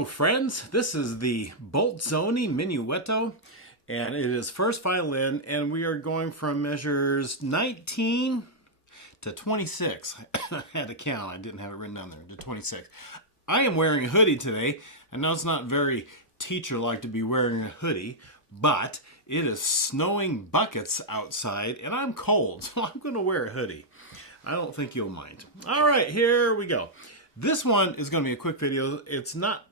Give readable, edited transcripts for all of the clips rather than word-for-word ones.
Hello friends, this is the Bolzoni Minuetto and it is first violin and we are going from measures 19 to 26. I had to count, I didn't have it written down there, to 26. I am wearing a hoodie today. I know it's not very teacher-like to be wearing a hoodie, but it is snowing buckets outside and I'm cold, so I'm going to wear a hoodie. I don't think you'll mind. All right, here we go. This one is going to be a quick video. It's not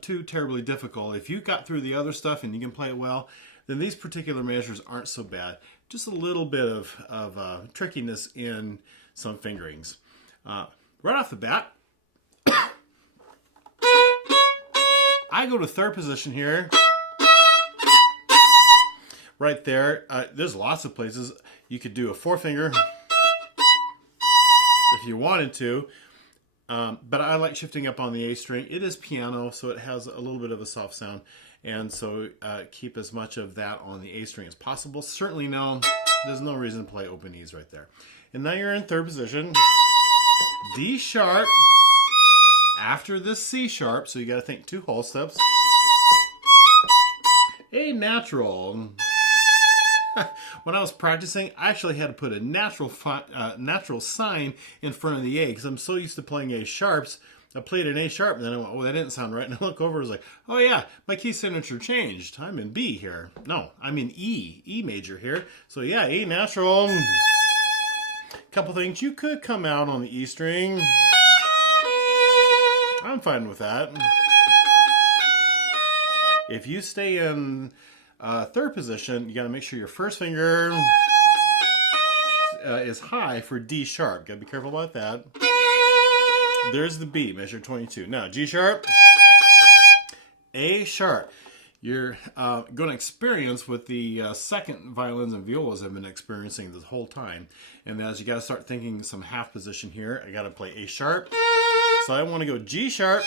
too terribly difficult. If you got through the other stuff and you can play it well, then these particular measures aren't so bad. Just a little bit of trickiness in some fingerings. Right off the bat, I go to third position here. Right there. There's lots of places. You could do a four finger if you wanted to. But I like shifting up on the A string. It is piano, so it has a little bit of a soft sound. And so keep as much of that on the A string as possible. Certainly no, there's no reason to play open E's right there. And now you're in third position. D sharp after this C sharp, so you got to think two whole steps. A natural. When I was practicing, I actually had to put a natural sign in front of the A because I'm so used to playing A sharps. I played an A sharp and then I went, oh, that didn't sound right. And I look over, I was like, oh yeah, my key signature changed. I'm in B here. No, I'm in E major here. So yeah, A natural. Couple things. You could come out on the E string. I'm fine with that. If you stay in third position, you got to make sure your first finger is high for D sharp. Got to be careful about that. There's the B, measure 22. Now G sharp, A sharp. You're going to experience what the second violins and violas have been experiencing this whole time, and that is you got to start thinking some half position here. I got to play A sharp, so I want to go G sharp.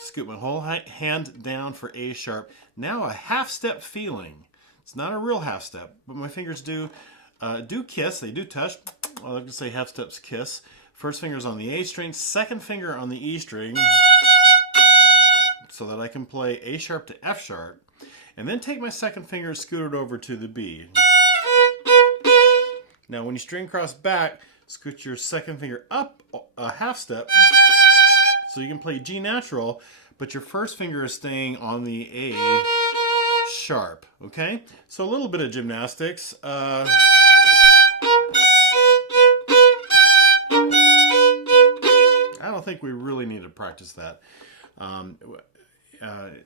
Scoot my whole hand down for A sharp. Now a half step feeling. It's not a real half step, but my fingers do kiss. They do touch. I like to say half steps kiss. First finger's on the A string, second finger on the E string, so that I can play A sharp to F sharp, and then take my second finger and scoot it over to the B. Now when you string cross back, scoot your second finger up a half step, so you can play G natural, but your first finger is staying on the A sharp, okay? So a little bit of gymnastics. I don't think we really need to practice that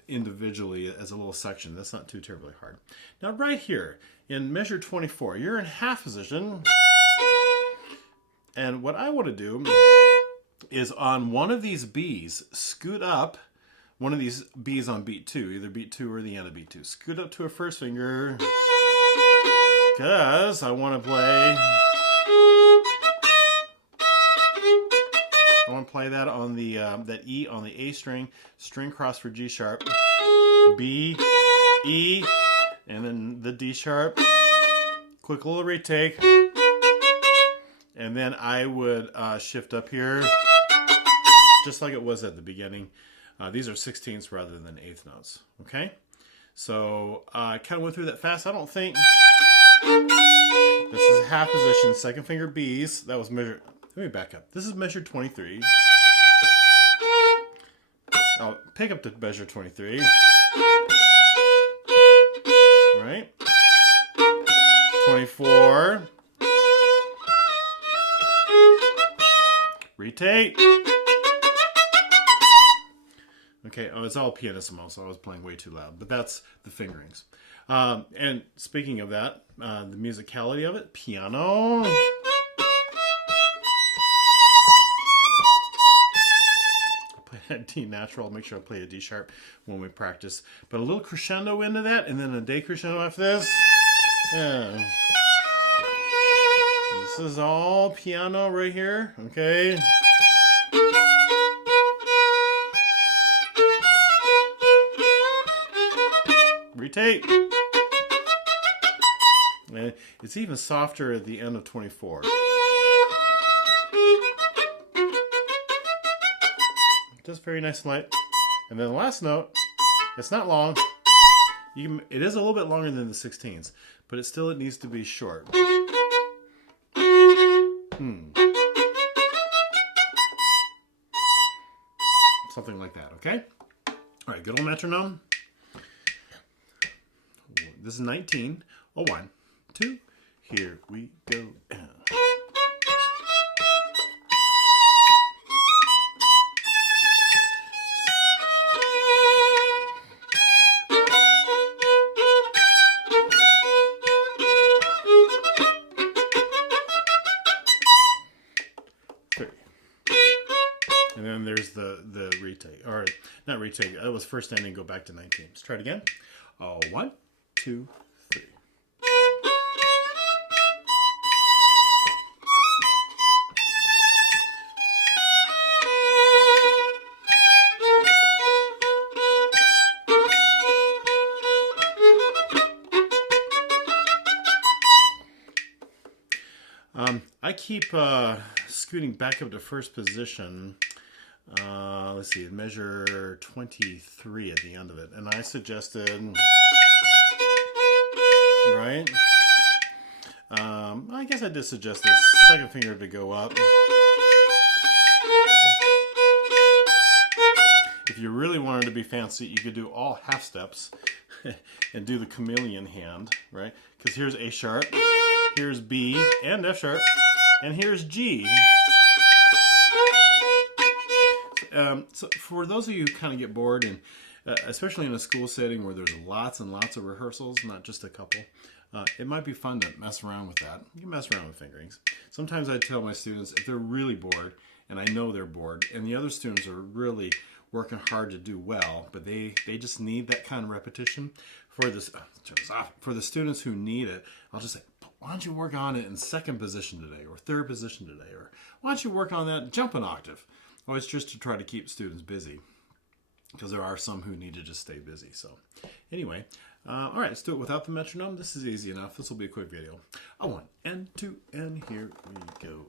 individually as a little section. That's not too terribly hard. Now right here, in measure 24, you're in half position. And what I want to do is on one of these B's, scoot up one of these B's on beat 2, either beat 2 or the end of beat 2. Scoot up to a first finger, because I want to play that on the that E on the A string, string cross for G sharp, B, E, and then the D sharp. Quick little retake, and then I would shift up here, just like it was at the beginning. These are 16ths rather than 8th notes. Okay, so I kind of went through that fast. I don't think this is half position. Second finger B's. That was measure. Let me back up. This is measure 23. I'll pick up to measure 23. Right. 24. Retake. Okay, oh, it's all pianissimo, so I was playing way too loud, but that's the fingerings. And speaking of that, the musicality of it, piano. A D natural. I'll make sure I play a D sharp when we practice. But a little crescendo into that, and then a decrescendo after this. Yeah. This is all piano right here. Okay. Retake. And it's even softer at the end of 24. Just very nice and light. And then the last note, it's not long. It is a little bit longer than the 16ths, but it needs to be short. Something like that, okay? All right, good old metronome. This is 19. Oh, 1, 2. Here we go. And then there's the retake, or not retake. It was first ending. Go back to 19. Let's try it again. 1, 2, 3. I keep scooting back up to first position. Let's see, measure 23 at the end of it. And I suggested, right? I guess I did suggest the second finger to go up. If you really wanted to be fancy, you could do all half steps and do the chameleon hand, right? Because here's A sharp, here's B and F sharp, and here's G. So for those of you who kind of get bored, and especially in a school setting where there's lots and lots of rehearsals, not just a couple, it might be fun to mess around with that. You can mess around with fingerings. Sometimes I tell my students, if they're really bored, and I know they're bored, and the other students are really working hard to do well, but they just need that kind of repetition. For this, for the students who need it, I'll just say, why don't you work on it in second position today, or third position today, or why don't you work on that jump an octave? Well, it's just to try to keep students busy, because there are some who need to just stay busy. So anyway, all right, let's do it without the metronome. This is easy enough. This will be a quick video. 1 and 2, and here we go.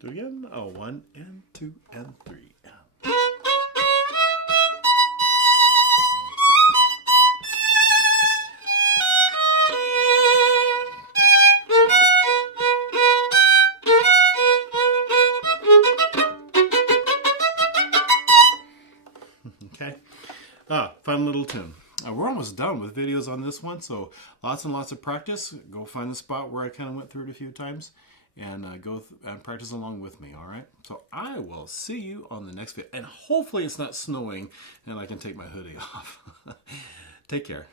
Do it again. 1 and 2 and 3. Okay. Fun little tune. We're almost done with videos on this one, so lots and lots of practice. Go find the spot where I kind of went through it a few times, and go and practice along with me, all right? So I will see you on the next video, and hopefully it's not snowing and I can take my hoodie off. Take care.